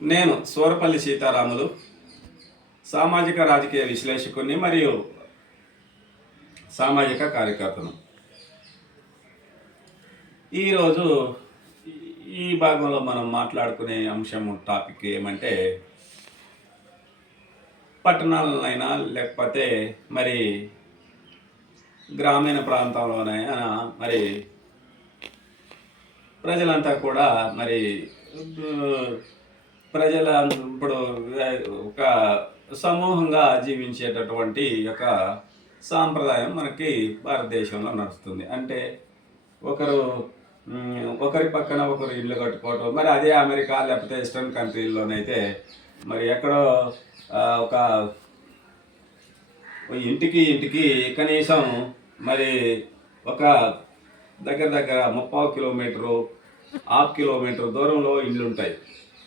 నేను సూరపల్లి సీతారాములు సామాజిక రాజకీయ విశ్లేషకుని మరియు సామాజిక కార్యకర్తను. ఈరోజు ఈ భాగంలో మనం మాట్లాడుకునే అంశం టాపిక్ ఏమంటే పట్టణాలనైనా లేకపోతే మరి గ్రామీణ ప్రాంతంలోనైనా మరి ప్రజలంతా కూడా మరి ప్రజల ఇప్పుడు ఒక సమూహంగా జీవించేటటువంటి యొక్క సాంప్రదాయం మనకి భారతదేశంలో నడుస్తుంది. అంటే ఒకరు ఒకరి పక్కన ఒకరు ఇల్లు కట్టుకోవటం మరి అదే అమెరికా లేకపోతే వెస్ట్రన్ కంట్రీల్లోనైతే మరి ఎక్కడో ఒక ఇంటికి ఇంటికి కనీసం మరి ఒక దగ్గర దగ్గర ముప్పావు కిలోమీటరు హాఫ్ కిలోమీటర్ దూరంలో ఇండ్లు ఉంటాయి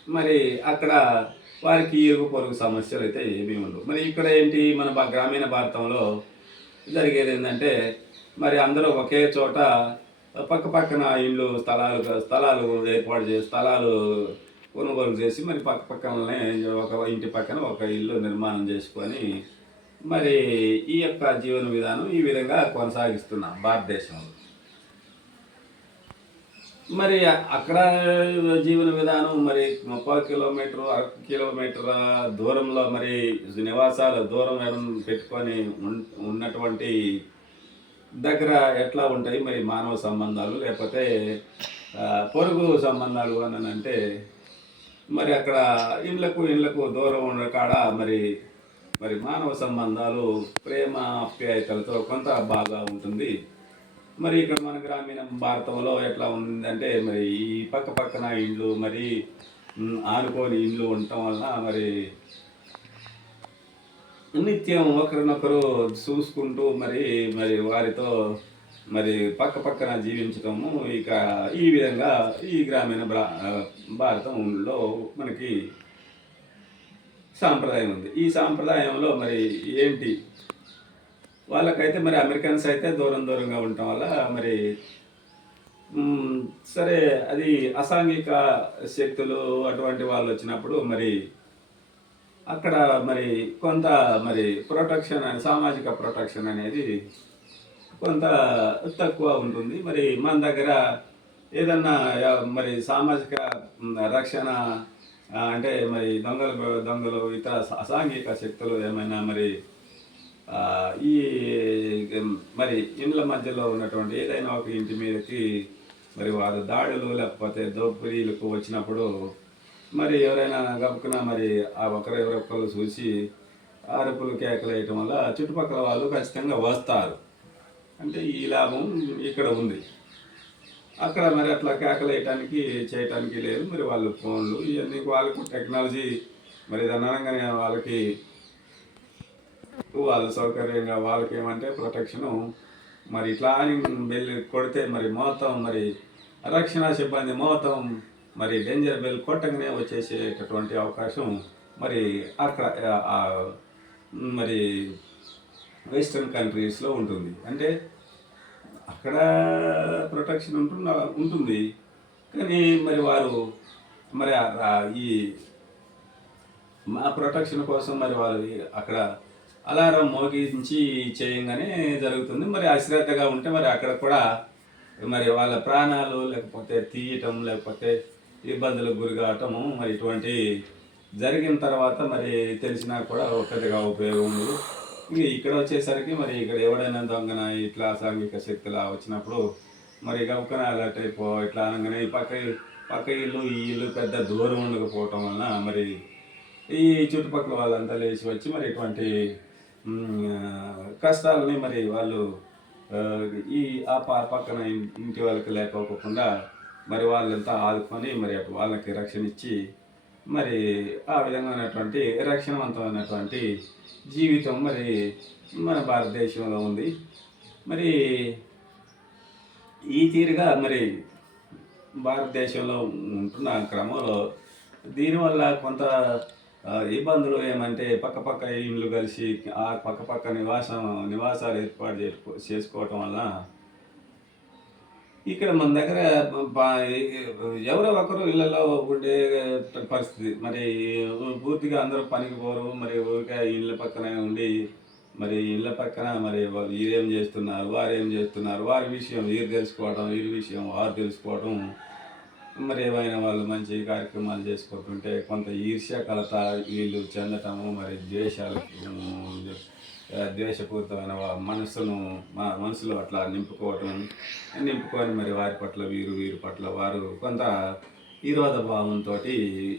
మరి అక్కడ వారికి ఇరుగు పొరుగు సమస్యలు అయితే ఏమీ ఉండవు. మరి ఇక్కడ ఏంటి? మన గ్రామీణ భారతంలో జరిగేది ఏంటంటే మరి అందరూ ఒకే చోట పక్క పక్కన ఇళ్ళు స్థలాలు స్థలాలు ఏర్పాటు చేసి స్థలాలు కొనుగోలు చేసి మరి పక్క పక్కనే ఒక ఇంటి పక్కన ఒక ఇల్లు నిర్మాణం చేసుకొని మరి ఈ యొక్క జీవన విధానం ఈ విధంగా కొనసాగిస్తున్నాం భారతదేశంలో. మరి అక్కడ జీవన విధానం మరి ముప్పై కిలోమీటర్ అర కిలోమీటర్ దూరంలో మరి నివాసాలు దూరం ఏమన్నా పెట్టుకొని ఉన్నటువంటి దగ్గర ఎట్లా ఉంటాయి? మరి మానవ సంబంధాలు లేకపోతే పొరుగు సంబంధాలు అని అంటే మరి అక్కడ ఇళ్ళకు ఇళ్ళకు దూరం ఉన్న కాడ మరి మరి మానవ సంబంధాలు ప్రేమ ఆప్యాయతలతో కొంత బాగా ఉంటుంది. మరి ఇక్కడ మన గ్రామీణ భారతంలో ఎట్లా ఉందంటే మరి ఈ పక్క పక్కన ఇండ్లు మరి ఆనుకోని ఇండ్లు ఉండటం వలన మరి నిత్యం ఒకరినొకరు చూసుకుంటూ మరి మరి వారితో మరి పక్క పక్కన జీవించటము ఇక ఈ విధంగా ఈ గ్రామీణ భారతంలో మనకి సాంప్రదాయం ఉంది. ఈ సాంప్రదాయంలో మరి ఏంటి? వాళ్ళకైతే మరి అమెరికన్స్ అయితే దూరం దూరంగా ఉండటం వల్ల మరి సరే అది అసాంఘిక శక్తులు అటువంటి వాళ్ళు వచ్చినప్పుడు మరి అక్కడ మరి కొంత మరి ప్రొటెక్షన్ అని సామాజిక ప్రొటెక్షన్ అనేది కొంత తక్కువ ఉంటుంది. మరి మన దగ్గర ఏదన్నా మరి సామాజిక రక్షణ అంటే మరి దొంగలు దొంగలు ఇతర అసాంఘిక శక్తులు ఏమైనా మరి ఈ మరి ఇండ్ల మధ్యలో ఉన్నటువంటి ఏదైనా ఒక ఇంటి మీదకి మరి వారు దాడులు లేకపోతే దోపిడీలకు వచ్చినప్పుడు మరి ఎవరైనా గబుకున మరి ఆ ఒకరు ఎవరొకరు చూసి అరుపులు కేకలు వేయటం వల్ల చుట్టుపక్కల వాళ్ళు ఖచ్చితంగా వస్తారు. అంటే ఈ లాభం ఇక్కడ ఉంది. అక్కడ మరి అట్లా కేకలు వేయటానికి చేయటానికి లేదు. మరి వాళ్ళు ఫోన్లు ఇవన్నీ వాళ్ళకు టెక్నాలజీ మరి దాని వాళ్ళకి వాళ్ళు సౌకర్యంగా వాళ్ళకి ఏమంటే ప్రొటెక్షను మరి ఇట్లా బెల్ కొడితే మరి మొత్తం మరి రక్షణ సిబ్బంది మొత్తం మరి డేంజర్ బెల్ కొట్టగానే వచ్చేసేటటువంటి అవకాశం మరి అక్కడ మరి వెస్ట్రన్ కంట్రీస్లో ఉంటుంది. అంటే అక్కడ ప్రొటెక్షన్ ఉంటుంది ఉంటుంది. కానీ మరి వారు మరి ఈ మా ప్రొటెక్షన్ కోసం మరి వారు అక్కడ అలారం మోగించి చేయంగానే జరుగుతుంది. మరి అశ్రద్ధగా ఉంటే మరి అక్కడ కూడా మరి వాళ్ళ ప్రాణాలు లేకపోతే తీయటం లేకపోతే ఇబ్బందులకు గురి కావటము మరి ఇటువంటి జరిగిన తర్వాత మరి తెలిసినా కూడా పెద్దగా ఉపయోగం ఉండదు ఇక ఇక్కడ వచ్చేసరికి మరి ఇక్కడ ఎవడైనా దొంగన ఇట్లా సాంఘిక శక్తులు వచ్చినప్పుడు మరి గబుకన అలర్ట్ అయిపో ఇట్లా అనగానే ఈ పక్క పక్క ఇల్లు ఈ ఇల్లు పెద్ద దూరం ఉండకపోవటం వలన మరి ఈ చుట్టుపక్కల వాళ్ళంతా లేచి వచ్చి మరి ఇటువంటి కష్టాలని మరి వాళ్ళు ఈ ఆ పక్కన ఇంటి వాళ్ళకి లేకపోకుండా మరి వాళ్ళంతా ఆదుకొని మరి వాళ్ళకి రక్షణ ఇచ్చి మరి ఆ విధమైనటువంటి రక్షణవంతమైనటువంటి జీవితం మరి మన భారతదేశంలో ఉంది. మరి ఈ తీరుగా మరి భారతదేశంలో ఉంటున్న క్రమంలో దీనివల్ల కొంత ఇబ్బందులు ఏమంటే పక్క పక్క ఇండ్లు కలిసి ఆ పక్క పక్క నివాసం నివాసాలు ఏర్పాటు చేసుకో చేసుకోవటం వల్ల ఇక్కడ మన దగ్గర ఎవరో ఒకరు ఇళ్ళలో ఉండే పరిస్థితి. మరి పూర్తిగా అందరూ పనికి పోరు. మరి ఊరికే ఇళ్ళ పక్కన ఉండి మరి ఇళ్ళ పక్కన మరి వీరేం చేస్తున్నారు వారేం చేస్తున్నారు వారి విషయం వీరు తెలుసుకోవడం వీరి విషయం వారు తెలుసుకోవడం మరి ఏమైనా వాళ్ళు మంచి కార్యక్రమాలు చేసుకుంటుంటే కొంత ఈర్ష్య కలత వీళ్ళు చెందటము మరి ద్వేషాలు ద్వేషపూరితమైన మనసును మా మనసులో అట్లా నింపుకోవటం నింపుకొని మరి వారి పట్ల వీరు వీరి పట్ల వారు కొంత విరోధ భావంతో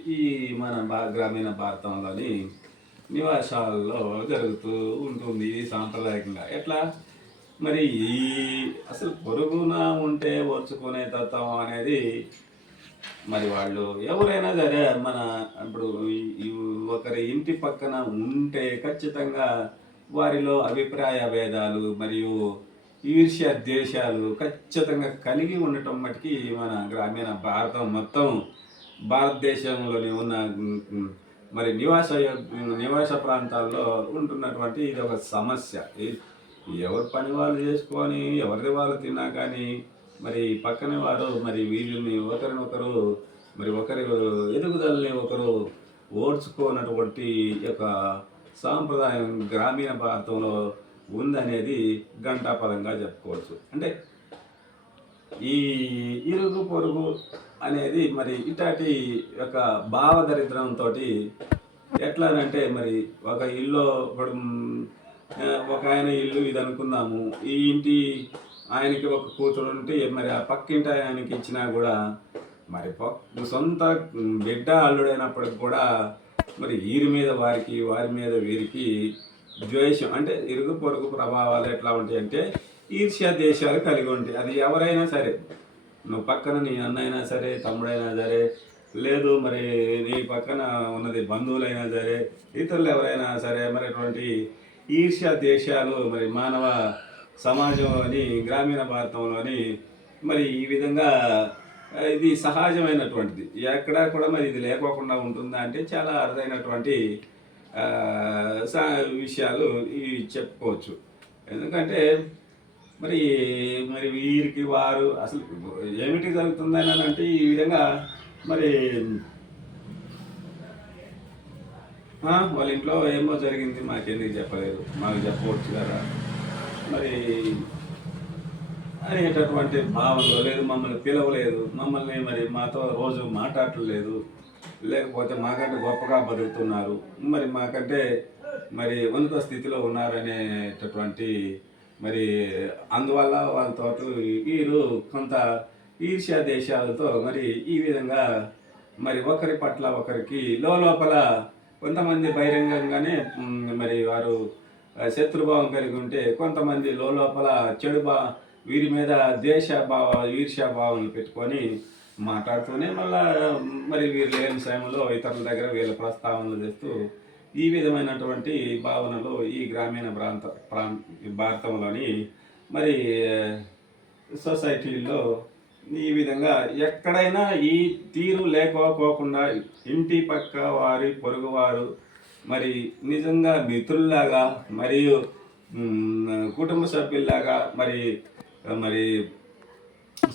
ఈ మన భా గ్రామీణ భారతంలోని నివాసాల్లో జరుగుతూ ఉంటుంది ఇది సాంప్రదాయకంగా. ఎట్లా? మరి ఈ అసలు పొరుగున ఉంటే ఓర్చుకునే తత్వం అనేది మరి వాళ్ళు ఎవరైనా సరే మన ఇప్పుడు ఈ- ఒకరి ఇంటి పక్కన ఉంటే ఖచ్చితంగా వారిలో అభిప్రాయ భేదాలు మరియు ఈర్ష్య ద్వేషాలు ఖచ్చితంగా కలిగి ఉండటం మటుకి మన గ్రామీణ భారతం మొత్తం భారతదేశంలోని ఉన్న మరి నివాస నివాస ప్రాంతాల్లో ఉంటున్నటువంటి ఇది ఒక సమస్య. ఎవరు ఎవరి పని వాళ్ళు చేసుకొని ఎవరిది వాళ్ళు తిన్నా కానీ మరి పక్కన వారు మరి వీళ్ళని ఒకరినొకరు మరి ఒకరి ఎదుగుదలని ఒకరు ఓడ్చుకోనటువంటి యొక్క సాంప్రదాయం గ్రామీణ భారతంలో ఉందనేది గంటాపదంగా చెప్పుకోవచ్చు. అంటే ఈ ఇరుగు పొరుగు అనేది మరి ఇటాటి యొక్క భావదరిద్రంతో ఎట్లానంటే మరి ఒక ఇల్లు ఒక ఆయన ఇల్లు ఇది అనుకుందాము ఈ ఇంటి ఆయనకి ఒక కూతురు ఉంటే మరి ఆ పక్కింటి ఆయనకి ఇచ్చినా కూడా మరి సొంత బిడ్డ అల్లుడైనప్పటికి కూడా మరి వీరి మీద వారికి వారి మీద వీరికి ద్వేషం అంటే ఇరుగు పొరుగు ప్రభావాలు ఎట్లా ఉంటాయి అంటే ఈర్ష్యా దేశాలు కలిగి ఉంటాయి. అది ఎవరైనా సరే నువ్వు పక్కన నీ అన్నైనా సరే తమ్ముడైనా సరే లేదు మరి నీ పక్కన ఉన్నది బంధువులైనా సరే ఇతరులు ఎవరైనా సరే మరి అటువంటి ఈర్ష్య దేశాలు మరి మానవ సమాజంలోని గ్రామీణ భారతంలోని మరి ఈ విధంగా ఇది సహజమైనటువంటిది. ఎక్కడా కూడా మరి ఇది లేకోకుండా ఉంటుందా అంటే చాలా అరుదైనటువంటి సా- విషయాలు ఇవి చెప్పుకోవచ్చు. ఎందుకంటే మరి మరి వీరికి వారు అసలు ఏమిటి జరుగుతుందని అని అంటే ఈ విధంగా మరి వాళ్ళ ఇంట్లో ఏమో జరిగింది మాకెందుకు చెప్పలేదు. మాకు చెప్పవచ్చు కదా. మరి అనేటటువంటి భావనలో లేదు మమ్మల్ని పిలవలేదు మమ్మల్ని మరి మాతో రోజు మాట్లాడలేదు లేకపోతే మాకంటే గొప్పగా బతుకుతున్నారు మరి మాకంటే మరి ఉన్నత స్థితిలో ఉన్నారనేటటువంటి మరి అందువల్ల వాళ్ళతో వీరు కొంత ఈర్ష్యా దేశాలతో మరి ఈ విధంగా మరి ఒకరి పట్ల ఒకరికి లోపల కొంతమంది బహిరంగంగానే మరి వారు శత్రుభావం కలిగి ఉంటే కొంతమంది లోపల చెడు భా వీరి మీద ద్వేష భావ ఈర్ష్య భావాలు పెట్టుకొని మాట్లాడుతూనే మళ్ళా మరి వీరు లేని సమయంలో ఇతరుల దగ్గర వీళ్ళ ప్రస్తావనలు చేస్తూ ఈ విధమైనటువంటి భావనలు ఈ గ్రామీణ ప్రాంత ప్రాం భారతంలోని మరి సొసైటీల్లో ఈ విధంగా ఎక్కడైనా ఈ తీరు లేకపోకుండా ఇంటి పక్క వారి పొరుగువారు మరి నిజంగా మిత్రుల్లాగా మరియు కుటుంబ సభ్యుల్లాగా మరి మరి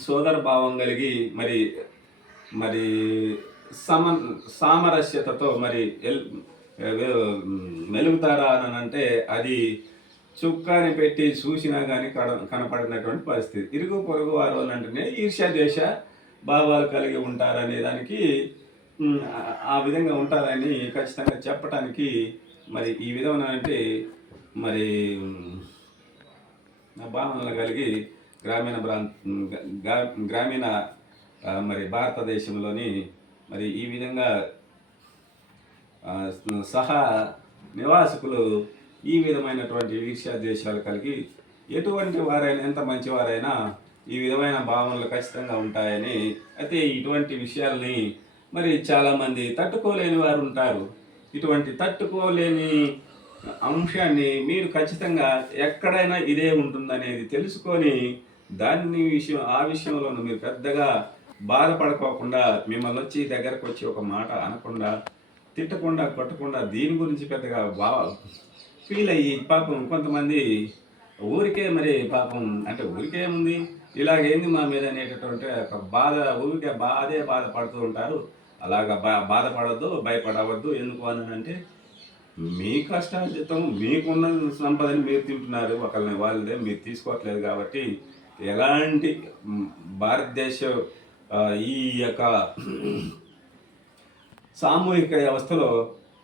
సోదర భావం కలిగి మరి మరి సమ సామరస్యతతో మరి ఎల్ మెలుగుతారా అని అంటే అది చుక్కాని పెట్టి చూసినా కానీ కడ కనపడినటువంటి పరిస్థితి. ఇరుగు పొరుగు వారు అని అంటేనే ఈర్ష్య దేశ భావాలు కలిగి ఉంటారనే దానికి ఆ- విధంగా ఉంటారని ఖచ్చితంగా చెప్పటానికి మరి ఈ విధమైన అంటే మరి భావనలు కలిగి గ్రామీణ ప్రాంత గ్రామీణ మరి భారతదేశంలోని మరి ఈ విధంగా సహా నివాసికులు ఈ విధమైనటువంటి ఈర్ష్యా దేశాలు కలిగి ఎటువంటి వారైనా ఎంత మంచివారైనా ఈ విధమైన భావనలు ఖచ్చితంగా ఉంటాయని అయితే ఇటువంటి విషయాల్ని మరి చాలామంది తట్టుకోలేని వారు ఉంటారు. ఇటువంటి తట్టుకోలేని అంశాన్ని మీరు ఖచ్చితంగా ఎక్కడైనా ఇదే ఉంటుందనేది తెలుసుకొని దాన్ని విషయం ఆ విషయంలో మీరు పెద్దగా బాధపడుకోకుండా మిమ్మల్ని వచ్చి దగ్గరకు వచ్చి ఒక మాట అనకుండా తిట్టకుండా కొట్టకుండా దీని గురించి పెద్దగా బా ఫీల్ అయ్యి పాపం కొంతమంది ఊరికే మరి పాపం అంటే ఊరికే ఉంది ఇలాగేంది మా మీద అనేటటువంటి ఒక బాధ ఊరికే బాధే బాధపడుతూ ఉంటారు. అలాగా బా బాధపడద్దు భయపడవద్దు. ఎందుకు అని అంటే మీ కష్టార్జితం మీకున్న సంపదని మీరు తింటున్నారు. ఒకరిని వాళ్ళదే మీరు తీసుకోవట్లేదు కాబట్టి ఎలాంటి భారతదేశ ఈ యొక్క సామూహిక వ్యవస్థలో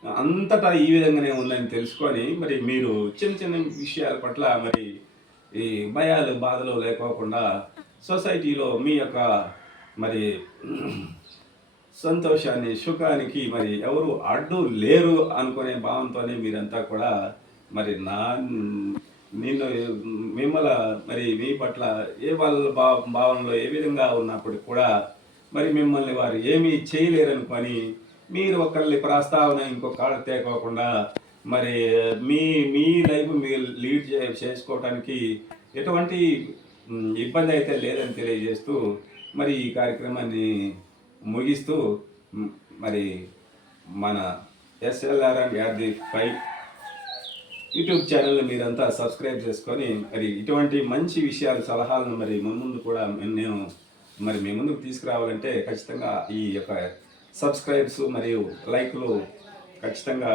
అంతటా ఈ విధంగానే ఉందని తెలుసుకొని మరి మీరు చిన్న చిన్న విషయాల పట్ల మరి ఈ భయాలు బాధలు లేకోకుండా సొసైటీలో మీ యొక్క మరి సంతోషాన్ని సుఖానికి మరి ఎవరు అడ్డు లేరు అనుకునే భావంతోనే మీరంతా కూడా మరి నా నిన్ను మిమ్మల మరి మీ పట్ల ఏ వాళ్ళ భావ భావనలో ఏ విధంగా ఉన్నప్పటికి కూడా మరి మిమ్మల్ని వారు ఏమీ చేయలేరనుకొని మీరు ఒకళ్ళని ప్రస్తావన ఇంకొక కాడ తేకోకుండా మరి మీ మీ లైఫ్ మీరు లీడ్ చే చేసుకోవడానికి ఎటువంటి ఇబ్బంది అయితే లేదని తెలియజేస్తూ మరి ఈ కార్యక్రమాన్ని ముగిస్తూ మరి మన SLR and add the five YouTube channel మీరంతా సబ్స్క్రైబ్ చేసుకొని మరి ఇటువంటి మంచి విషయాలు సలహాలను మరి ముందు కూడా నేను మరి మీ ముందుకు తీసుకురావాలంటే ఖచ్చితంగా ఈ యొక్క సబ్స్క్రైబ్స్ మరియు లైక్లు ఖచ్చితంగా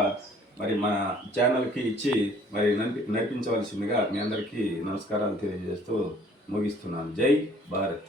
మరి మన ఛానల్కి ఇచ్చి మరి నడిపి నడిపించవలసిందిగా మీ అందరికీ నమస్కారాలు తెలియజేస్తూ ముగిస్తున్నాను. జై భారత్.